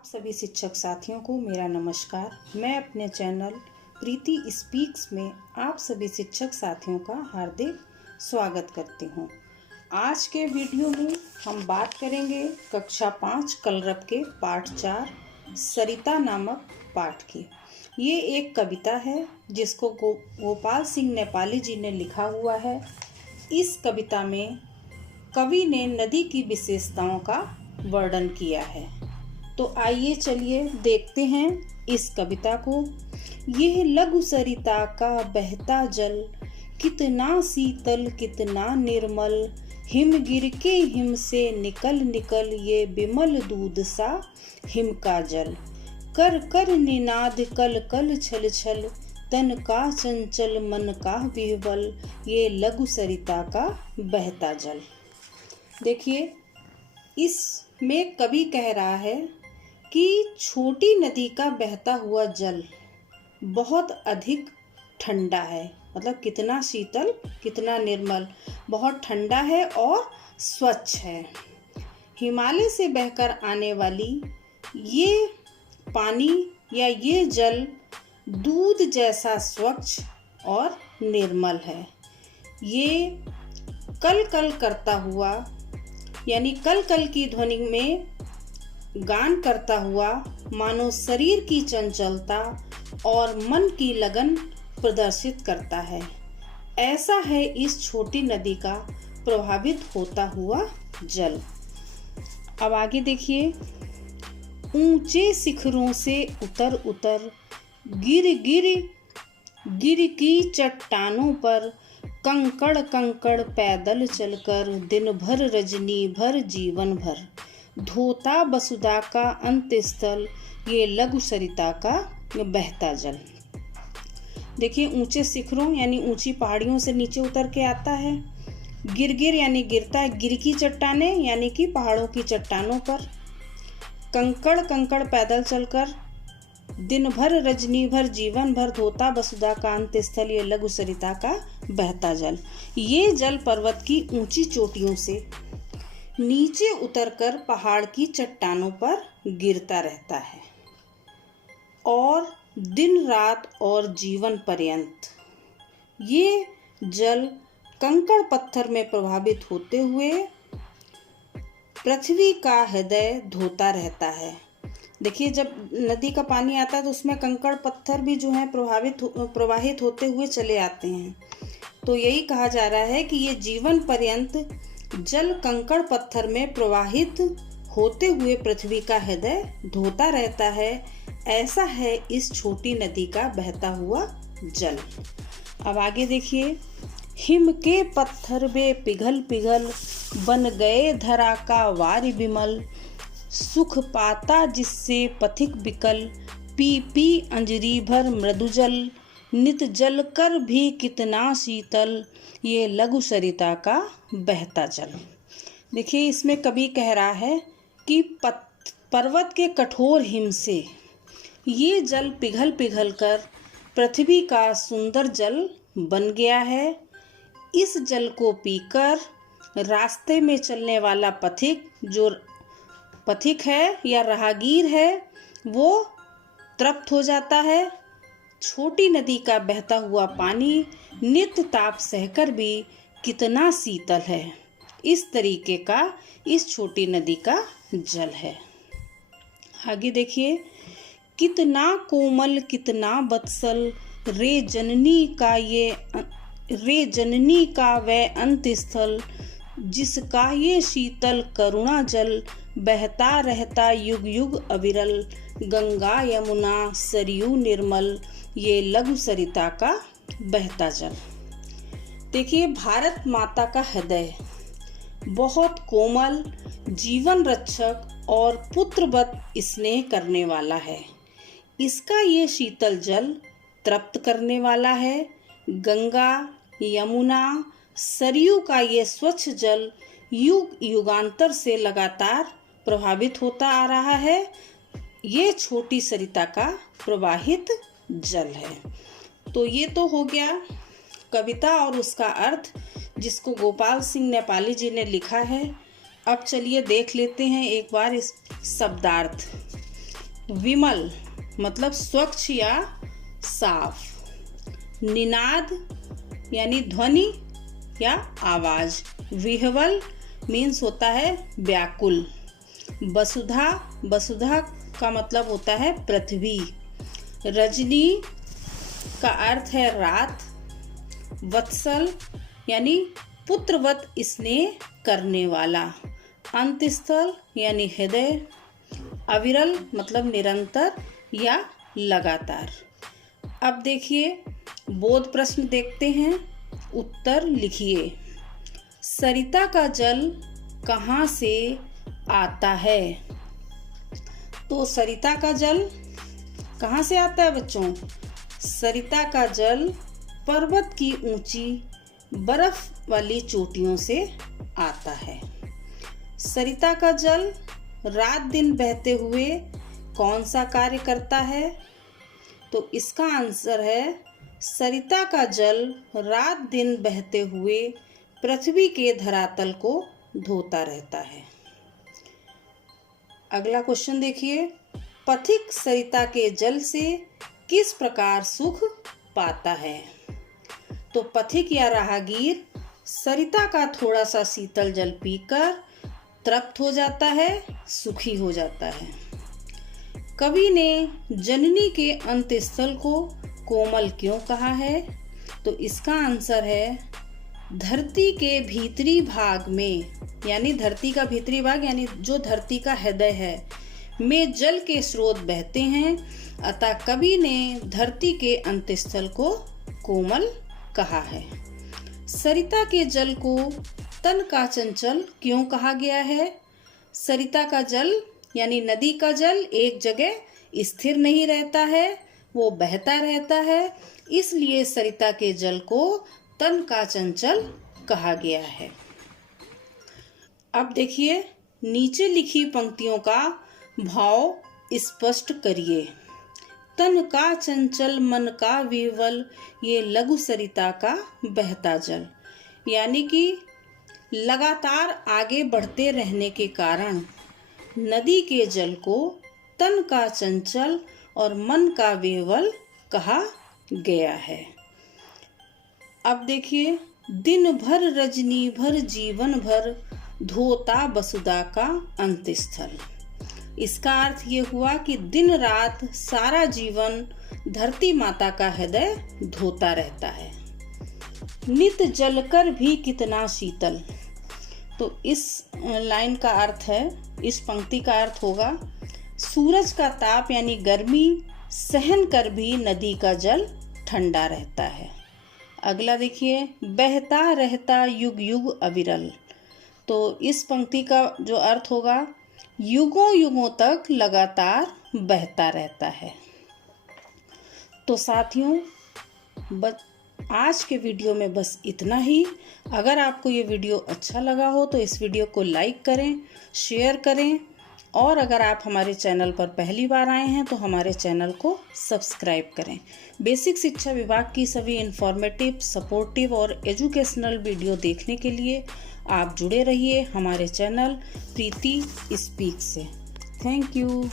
आप सभी शिक्षक साथियों को मेरा नमस्कार। मैं अपने चैनल प्रीति स्पीक्स में आप सभी शिक्षक साथियों का हार्दिक स्वागत करती हूँ। आज के वीडियो में हम बात करेंगे कक्षा 5 कलरव के पाठ 4 सरिता नामक पाठ की। ये एक कविता है जिसको गोपाल सिंह नेपाली जी ने लिखा हुआ है। इस कविता में कवि ने नदी की विशेषताओं का वर्णन किया है। तो आइए चलिए देखते हैं इस कविता को। यह लघु सरिता का बहता जल, कितना शीतल कितना निर्मल, हिम गिर के हिम से निकल निकल ये बिमल दूध सा हिम का जल। कर कर निनाद कल कल छल छल, तन का चंचल मन का विह्वल, ये लघु सरिता का बहता जल। देखिए, इसमें कवि कह रहा है कि छोटी नदी का बहता हुआ जल बहुत अधिक ठंडा है। मतलब कितना शीतल कितना निर्मल, बहुत ठंडा है और स्वच्छ है। हिमालय से बहकर आने वाली ये पानी या ये जल दूध जैसा स्वच्छ और निर्मल है। ये कल कल करता हुआ यानी कल कल की ध्वनि में गान करता हुआ मानो शरीर की चंचलता और मन की लगन प्रदर्शित करता है। ऐसा है इस छोटी नदी का प्रभावित होता हुआ जल। अब आगे देखिए, ऊंचे शिखरों से उतर उतर गिर गिर गिर की चट्टानों पर कंकड़ कंकड़ पैदल चलकर दिन भर रजनी भर जीवन भर, धोता वसुधा का अंत स्थल ये लघु सरिता का बहता जल। देखिए, ऊंचे शिखरों यानी ऊंची पहाड़ियों से नीचे उतर के आता है। गिर गिर यानी गिरता है, गिर की चट्टानें यानी कि पहाड़ों की चट्टानों पर। कंकड़ कंकड़ पैदल चलकर दिन भर रजनी भर जीवन भर, धोता वसुधा का अंत स्थल ये लघु सरिता का बहता जल। ये जल पर्वत की ऊंची चोटियों से नीचे उतरकर पहाड़ की चट्टानों पर गिरता रहता है और दिन रात और जीवन पर्यंत ये जल कंकड़ पत्थर में प्रभावित होते हुए पृथ्वी का हृदय धोता रहता है। देखिए, जब नदी का पानी आता है तो उसमें कंकड़ पत्थर भी जो है प्रवाहित होते हुए चले आते हैं। तो यही कहा जा रहा है कि ये जीवन पर्यंत जल कंकड़ पत्थर में प्रवाहित होते हुए पृथ्वी का हृदय धोता रहता है। ऐसा है इस छोटी नदी का बहता हुआ जल। अब आगे देखिए, हिम के पत्थर वे पिघल पिघल, बन गए धरा का वारि विमल, सुख पाता जिससे पथिक विकल, पी पी अंजरी भर मृदु जल, नित जल कर भी कितना शीतल, ये लघु सरिता का बहता जल। देखिए, इसमें कवि कह रहा है कि पर्वत के कठोर हिम से ये जल पिघल पिघल कर पृथ्वी का सुंदर जल बन गया है। इस जल को पीकर रास्ते में चलने वाला पथिक है या राहगीर है वो तृप्त हो जाता है। छोटी नदी का बहता हुआ पानी नित्य ताप सहकर भी कितना शीतल है। इस तरीके का इस छोटी नदी का जल है। आगे देखिए, कितना कोमल कितना बत्सल, रे जननी का वह अंत स्थल, जिसका ये शीतल करुणा जल, बहता रहता युग युग अविरल, गंगा यमुना सरयू निर्मल, ये लघु सरिता का बहता जल। देखिए, भारत माता का हृदय बहुत कोमल, जीवन रक्षक और पुत्रवत स्नेह करने वाला है। इसका ये शीतल जल तृप्त करने वाला है। गंगा यमुना सरयू का ये स्वच्छ जल युग युगांतर से लगातार प्रभावित होता आ रहा है। ये छोटी सरिता का प्रवाहित जल है। तो ये तो हो गया कविता और उसका अर्थ, जिसको गोपाल सिंह नेपाली जी ने लिखा है। अब चलिए देख लेते हैं एक बार इस शब्दार्थ। विमल मतलब स्वच्छ या साफ। निनाद यानी ध्वनि या आवाज। विह्वल मीन्स होता है व्याकुल। वसुधा, वसुधा का मतलब होता है पृथ्वी। रजनी का अर्थ है रात। वत्सल यानी पुत्रवत स्नेह करने वाला। अंतस्थल यानी हृदय। अविरल मतलब निरंतर या लगातार। अब देखिए बोध प्रश्न देखते हैं, उत्तर लिखिए। सरिता का जल कहाँ से आता है? तो सरिता का जल कहाँ से आता है बच्चों? सरिता का जल पर्वत की ऊंची बर्फ वाली चोटियों से आता है। सरिता का जल रात दिन बहते हुए कौन सा कार्य करता है? तो इसका आंसर है सरिता का जल रात दिन बहते हुए पृथ्वी के धरातल को धोता रहता है। अगला क्वेश्चन देखिए। पथिक सरिता के जल से किस प्रकार सुख पाता है? तो पथिक या राहगीर सरिता का थोड़ा सा शीतल जल पीकर तृप्त हो जाता है, सुखी हो जाता है। कवि ने जननी के अंतस्थल को कोमल क्यों कहा है? तो इसका आंसर है धरती के भीतरी भाग में, यानी धरती का भीतरी भाग यानी जो धरती का हृदय है में जल के स्रोत बहते हैं, अतः कवि ने धरती के अंतस्थल को कोमल कहा है। सरिता के जल को तन का चंचल क्यों कहा गया है? सरिता का जल यानी नदी का जल एक जगह स्थिर नहीं रहता है, वो बहता रहता है, इसलिए सरिता के जल को तन का चंचल कहा गया है। अब देखिए नीचे लिखी पंक्तियों का भाव स्पष्ट करिए। तन का चंचल मन का विह्वल, ये लघु सरिता का बहता जल, यानी कि लगातार आगे बढ़ते रहने के कारण नदी के जल को तन का चंचल और मन का विह्वल कहा गया है। अब देखिए दिन भर रजनी भर जीवन भर धोता वसुधा का अंतस्थल। इसका अर्थ ये हुआ कि दिन रात सारा जीवन धरती माता का हृदय धोता रहता है। नित जलकर भी कितना शीतल, तो इस लाइन का अर्थ है, इस पंक्ति का अर्थ होगा सूरज का ताप यानी गर्मी सहन कर भी नदी का जल ठंडा रहता है। अगला देखिए बहता रहता युग युग अविरल, तो इस पंक्ति का जो अर्थ होगा युगों युगों तक लगातार बहता रहता है। तो साथियों आज के वीडियो में बस इतना ही। अगर आपको ये वीडियो अच्छा लगा हो तो इस वीडियो को लाइक करें, शेयर करें, और अगर आप हमारे चैनल पर पहली बार आए हैं तो हमारे चैनल को सब्सक्राइब करें। बेसिक शिक्षा विभाग की सभी इन्फॉर्मेटिव, सपोर्टिव और एजुकेशनल वीडियो देखने के लिए आप जुड़े रहिए हमारे चैनल प्रीति स्पीक से। Thank you.